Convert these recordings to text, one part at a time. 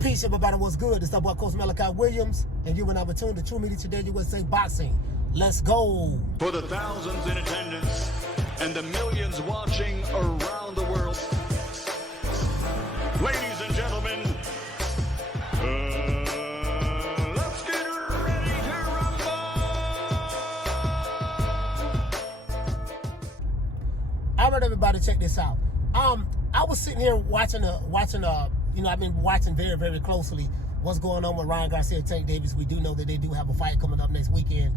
Peace, everybody. What's good? It's the boy, Coach Malachi Williams, and you and I are tuned to True Media Today USA Boxing. Let's go. For the thousands in attendance and the millions watching around the world, ladies and gentlemen, let's get ready to rumble. All right, everybody, check this out. I was sitting here watching I've been watching very, very closely what's going on with Ryan Garcia and Tank Davis. We do know that they do have a fight coming up next weekend.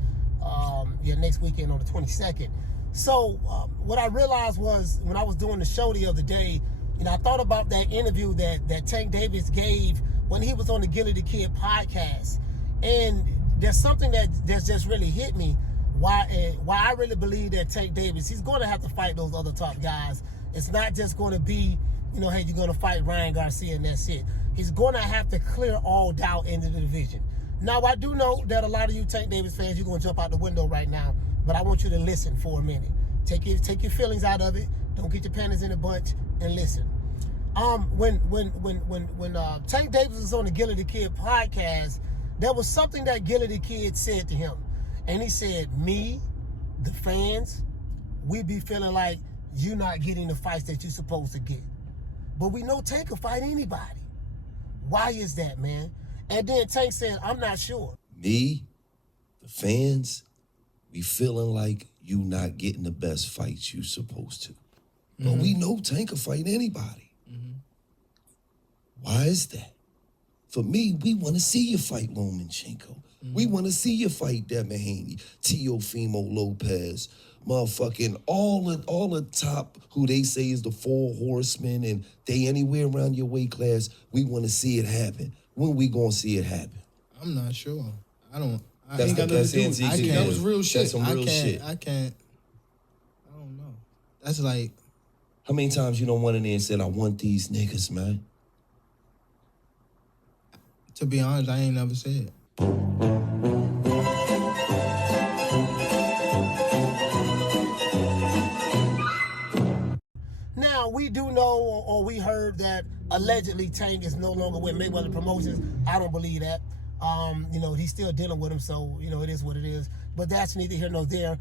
Next weekend on the 22nd. So what I realized was when I was doing the show the other day, I thought about that interview that Tank Davis gave when he was on the Gillie The Kid podcast. And there's something that's just really hit me. Why I really believe that Tank Davis, he's going to have to fight those other top guys. It's not just going to be, hey, you're going to fight Ryan Garcia and that's it. He's going to have to clear all doubt in the division. Now, I do know that a lot of you Tank Davis fans, you're going to jump out the window right now, but I want you to listen for a minute. Take your feelings out of it. Don't get your panties in a bunch and listen. When Tank Davis was on the Gillie The Kid podcast, there was something that Gillie The Kid said to him. And he said, me, the fans, we be feeling like you're not getting the fights that you're supposed to get. But we know Tank can fight anybody. Why is that, man? And then Tank said, I'm not sure. Me, the fans, we feeling like you not getting the best fights you supposed to. Mm-hmm. But we know Tank can fight anybody. Mm-hmm. Why is that? For me, we want to see you fight Lomachenko. Mm-hmm. We want to see you fight Devin Haney, Teofimo Lopez, motherfucking all the top who they say is the 4 horsemen and they anywhere around your weight class. We want to see it happen. When we gonna see it happen? I'm not sure. I don't. That was real shit. That's some real shit. I don't know. That's like. How many times you don't went in there and said, I want these niggas, man? To be honest, I ain't never said it. Now, we do know, or we heard that allegedly Tank is no longer with Mayweather Promotions. I don't believe that. He's still dealing with him, so, it is what it is. But that's neither here nor there.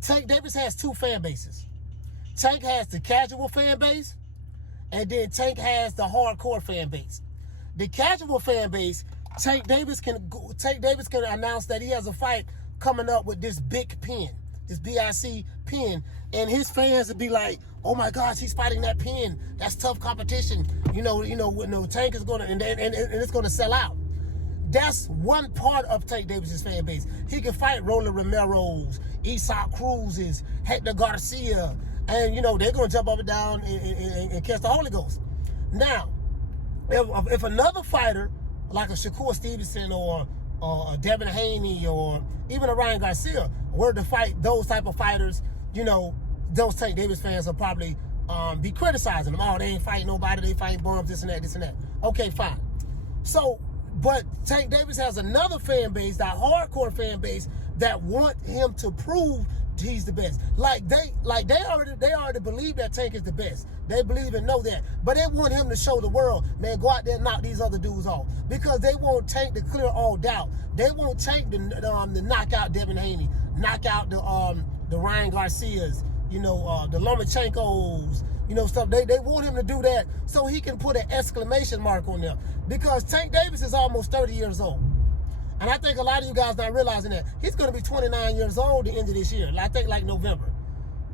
Tank Davis has 2 fan bases. Tank has the casual fan base, and then Tank has the hardcore fan base. The casual fan base, Tank Davis can announce that he has a fight coming up with this big pin, this BIC pin, and his fans would be like, oh my gosh, he's fighting that pin. That's tough competition. Tank is gonna and it's gonna sell out. That's one part of Tank Davis's fan base. He can fight Roland Romero's, Isaac Cruz's, Hector Garcia, and they're gonna jump up and down and catch the Holy Ghost. Now, if another fighter like a Shakur Stevenson or Devin Haney or even a Ryan Garcia were to fight those type of fighters, those Tank Davis fans will probably be criticizing them. Oh, they ain't fighting nobody. They fighting bums, this and that, this and that. Okay, fine. So, but Tank Davis has another fan base, that hardcore fan base, that want him to prove he's the best. They already believe that Tank is the best. They believe and know that. But they want him to show the world, man, go out there and knock these other dudes off. Because they want Tank to clear all doubt. They want Tank to knock out Devin Haney, knock out the Ryan Garcias, the Lomachenkos, stuff. They want him to do that so he can put an exclamation mark on them. Because Tank Davis is almost 30 years old. And I think a lot of you guys not realizing that. He's going to be 29 years old at the end of this year. I think like November.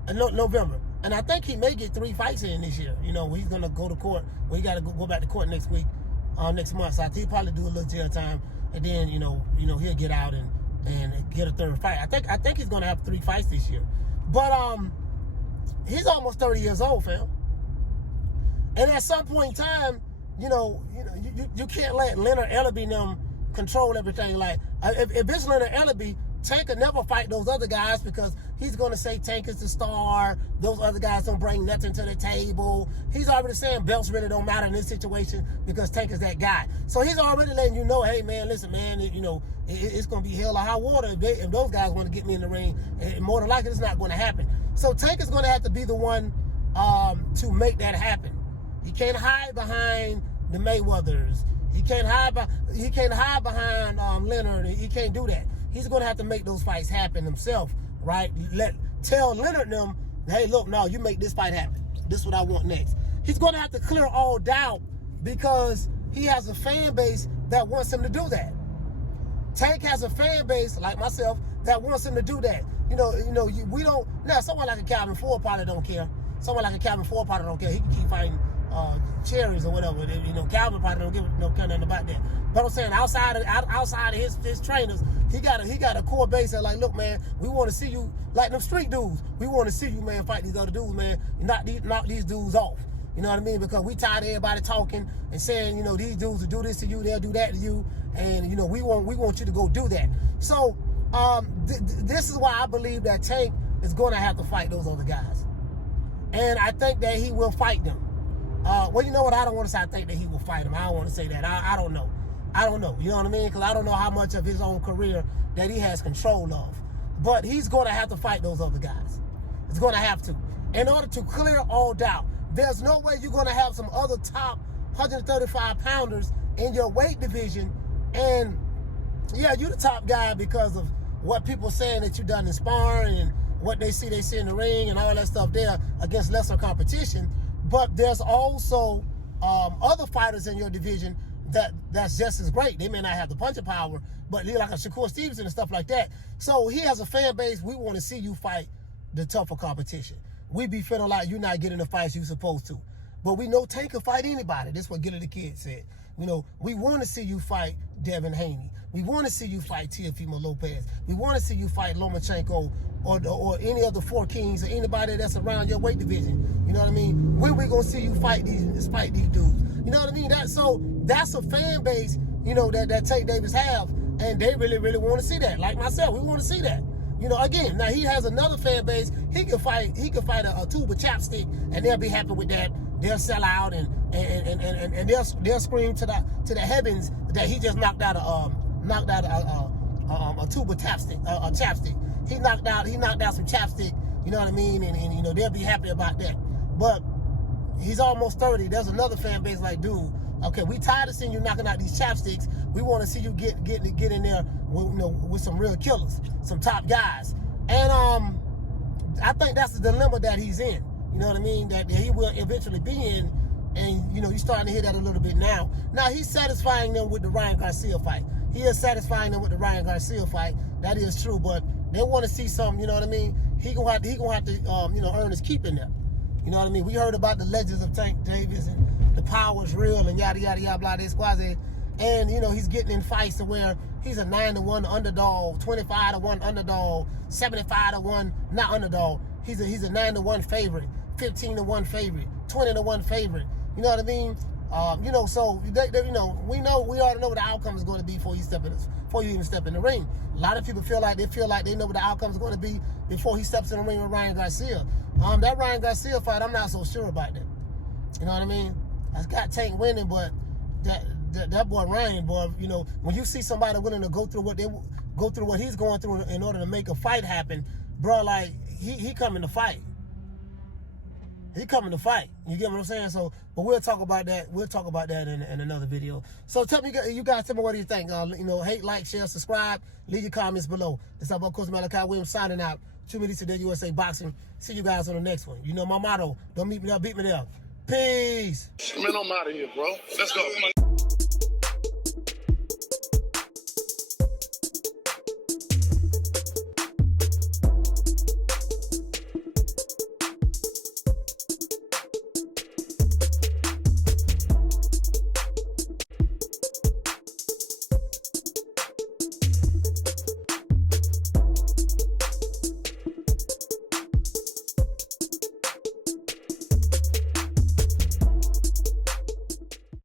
And I think he may get 3 fights in this year. He's going to go to court. Well, he got to go back to court next week, next month. So I think he'll probably do a little jail time. And then, he'll get out and get a 3rd fight. I think he's going to have 3 fights this year. But he's almost 30 years old, fam. And at some point in time, you can't let Leonard Ellaby and them control everything. Like, if it's Leonard Ellaby, Tank will never fight those other guys because he's going to say Tank is the star. Those other guys don't bring nothing to the table. He's already saying belts really don't matter in this situation because Tank is that guy. So he's already letting you know, hey, man, listen, man, it's going to be hell or high water if those guys want to get me in the ring. And more than likely, it's not going to happen. So Tank is going to have to be the one to make that happen. He can't hide behind the Mayweathers. He can't hide behind Leonard. He can't do that. He's going to have to make those fights happen himself, right? Tell Leonard them, hey, look, no, you make this fight happen. This is what I want next. He's going to have to clear all doubt because he has a fan base that wants him to do that. Tank has a fan base like myself that wants him to do that. We don't. Now, someone like a Calvin Ford probably don't care. Someone like a Calvin Ford probably don't care. He can keep fighting cherries or whatever. Calvin probably don't care nothing about that. But I'm saying outside of his trainers, he got a core base that like, look, man, we want to see you like them street dudes. We want to see you, man, fight these other dudes, man. Knock these dudes off. You know what I mean? Because we tired of everybody talking and saying, these dudes will do this to you, they'll do that to you, and we want you to go do that. So this is why I believe that Tank is going to have to fight those other guys, and I think that he will fight them. Well, you know what? I don't want to say I think that he will fight them. I don't want to say that. I don't know. You know what I mean? Because I don't know how much of his own career that he has control of. But he's going to have to fight those other guys. He's going to have to. In order to clear all doubt. There's no way you're going to have some other top 135 pounders in your weight division. And yeah, you're the top guy because of what people saying that you done in sparring and what they see in the ring and all that stuff there against lesser competition. But there's also other fighters in your division that's just as great. They may not have the punching power, but they're like a Shakur Stevenson and stuff like that. So he has a fan base. We want to see you fight the tougher competition. We be feeling like you're not getting the fights you're supposed to. But we know Tank can fight anybody. That's what Gillie The Kid said. We want to see you fight Devin Haney. We want to see you fight Teofimo Lopez. We want to see you fight Lomachenko or any of the Four Kings or anybody that's around your weight division. You know what I mean? When we going to see you fight these dudes? You know what I mean? That's a fan base, that Tank Davis have, and they really, really want to see that. Like myself, we want to see that. Again, now he has another fan base. He can fight a tube of chapstick, and they'll be happy with that. They'll sell out and they'll scream to the heavens that he just knocked out a tube of chapstick. He knocked out some chapstick. You know what I mean? And they'll be happy about that. But he's almost 30. There's another fan base like, dude, okay, we tired of seeing you knocking out these chapsticks. We want to see you get in there with some real killers, some top guys. And I think that's the dilemma that he's in. You know what I mean? That he will eventually be in. And, you're starting to hear that a little bit now. Now, he's satisfying them with the Ryan Garcia fight. He is satisfying them with the Ryan Garcia fight. That is true. But they want to see something, you know what I mean? He gonna have to earn his keep in there. You know what I mean? We heard about the legends of Tank Davis and the power is real and yada, yada, yada, blah, this, squazy. And, he's getting in fights to where he's a 9-1 underdog, 25-1 underdog, 75-1 not underdog. He's a 9-1 favorite, 15-1 favorite, 20-1 favorite. You know what I mean? So we already know what the outcome is going to be before you even step in the ring. A lot of people feel like they know what the outcome is going to be before he steps in the ring with Ryan Garcia. That Ryan Garcia fight, I'm not so sure about that. You know what I mean? I've got Tank winning, but that boy Ryan, boy, when you see somebody willing to go through what he's going through in order to make a fight happen, bro, like he coming to fight. He coming to fight. You get what I'm saying? So, but we'll talk about that. We'll talk about that in another video. So tell me, you guys, tell me what do you think? Hate, like, share, subscribe. Leave your comments below. This is our Coach Malachi Williams signing out. TRUMediaTodayUSA Boxing. See you guys on the next one. You know my motto. Don't meet me there, beat me there. Peace. Man, I'm out of here, bro. Let's go.